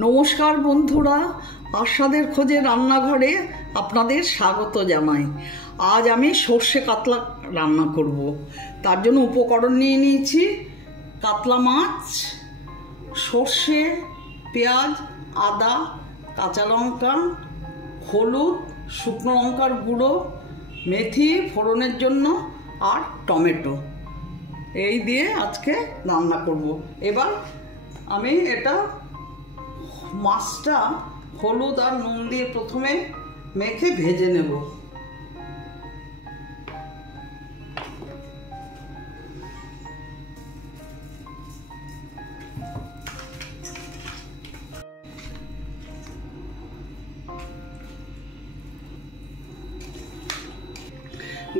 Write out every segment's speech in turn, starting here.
নমস্কার বন্ধুরা, আশাদের খোঁজে রান্নাঘরে আপনাদের স্বাগত জানাই। আজ আমি সর্ষে কাতলা রান্না করব। তার জন্য উপকরণ নিয়ে নিয়েছি কাতলা মাছ, সর্ষে, পেঁয়াজ, আদা, কাঁচা লঙ্কা, হলুদ, শুকনো লঙ্কার গুঁড়ো, মেথি ফোড়নের জন্য আর টমেটো। এই দিয়ে আজকে রান্না করব। এবার আমি মাছটা হলুদ আর নুন দিয়ে প্রথমে মেখে ভেজে নেব।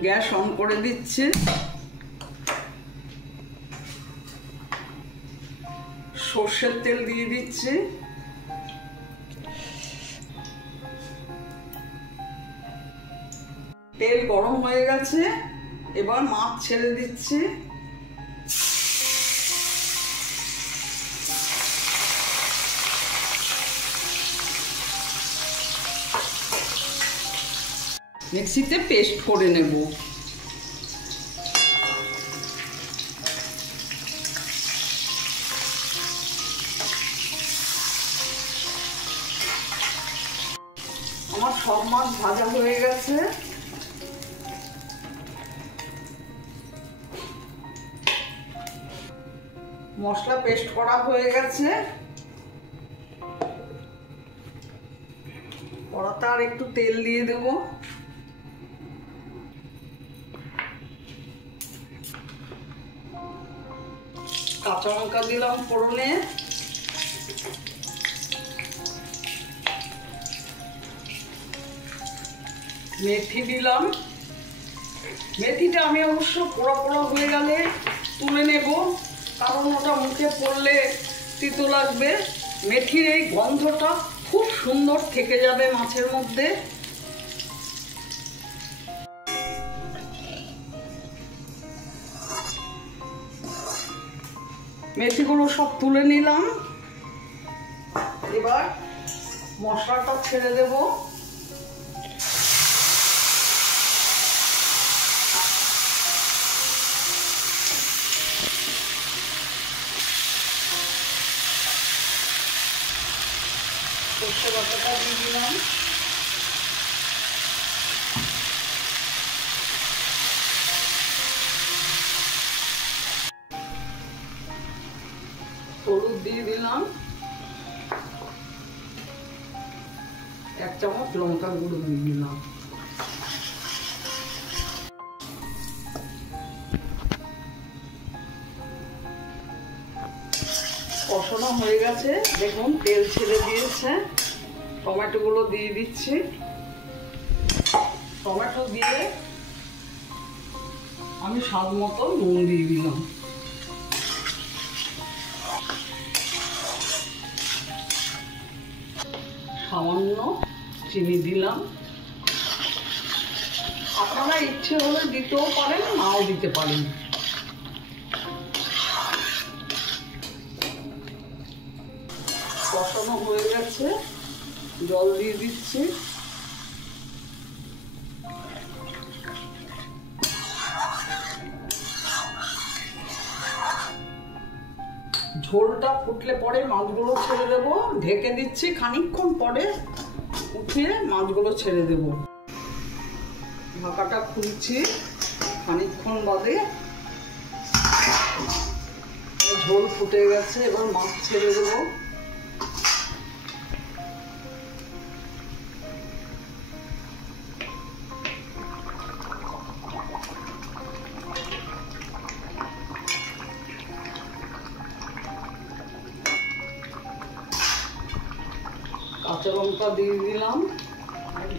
গ্যাস অন করে দিচ্ছি। সর্ষের তেল দিয়ে দিচ্ছি। তেল গরম হয়ে গেছে, এবার মাছ ছেড়ে দিচ্ছি। মিক্সিতে পেস্ট করে নেব। আমার সব মাছ ভাজা হয়ে গেছে। মশলা পেস্ট করা হয়ে গেছে। কড়াতে আর একটু তেল দিয়ে দেব। কাঁচা লঙ্কা দিলাম ফোড়নে, মেথি দিলাম। মেথিটা আমি অবশ্য পোড়া পোড়া হয়ে গেলে তুলে নেব, কারণ ওটা মুখে পড়লে তিতো লাগবে। মেথির এই গন্ধটা খুব সুন্দর থেকে যাবে মাছের মধ্যে। মেথিগুলো সব তুলে নিলাম। এবার মশলাটা ছেড়ে দেব। সর্ষে বাটাটা দিয়ে দিলাম। হলুদ দিয়ে দিলাম। 1 চামচ লঙ্কা গুঁড়ো দিয়ে দিলাম। কষানো হয়ে গেছে, দেখুন তেল ছেড়ে দিয়েছে। টমেটো গুলো দিয়ে দিচ্ছি। টমেটো দিয়ে আমি স্বাদ মতো নুন দিয়ে দিলাম। সামান্য চিনি দিলাম। আপনারা ইচ্ছে হলে দিতেও পারেন, নাও দিতে পারেন। কষানো হয়ে গেছে, জল দিয়ে দিচ্ছি। ঝোলটা ফুটলে পরে মাছগুলো ছেড়ে দেব। ঢেকে দিচ্ছি, খানিকক্ষণ পরে উঠিয়ে মাছগুলো ছেড়ে দেব। ঢাকাটা খুলছি খানিকক্ষণ বাদে। ঝোল ফুটে গেছে, এবার মাছ ছেড়ে দেবো। কাঁচা লঙ্কা দিয়ে দিলাম,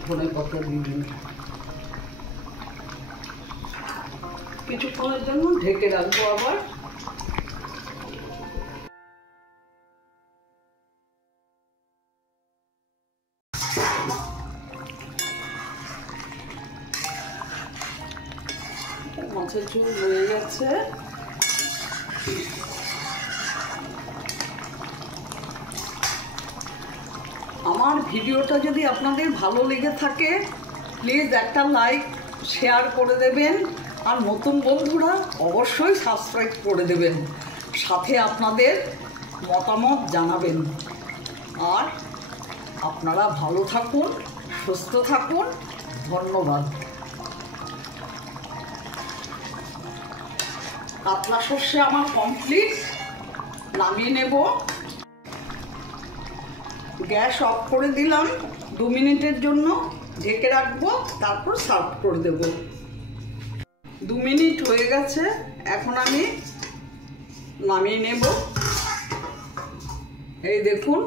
ধনে পাতা দিয়ে দিলাম। কিছুক্ষণের জন্য ঢেকে রাখবো। আবার মাছের ঝোল হয়ে গেছে। আমার ভিডিওটা যদি আপনাদের ভালো লেগে থাকে প্লিজ একটা লাইক শেয়ার করে দেবেন, আর নতুন বন্ধুরা অবশ্যই সাবস্ক্রাইব করে দেবেন, সাথে আপনাদের মতামত জানাবেন। আর আপনারা ভালো থাকুন, সুস্থ থাকুন, ধন্যবাদ। কাতলা সর্ষে আমার কমপ্লিট, নামিয়ে নেব। গ্যাস অফ করে দিলাম, 2 মিনিটের জন্য ঢেকে রাখবো, তারপর সার্ভ করে দেব। 2 মিনিট হয়ে গেছে, এখন আমি নামিয়ে নেব। এই দেখুন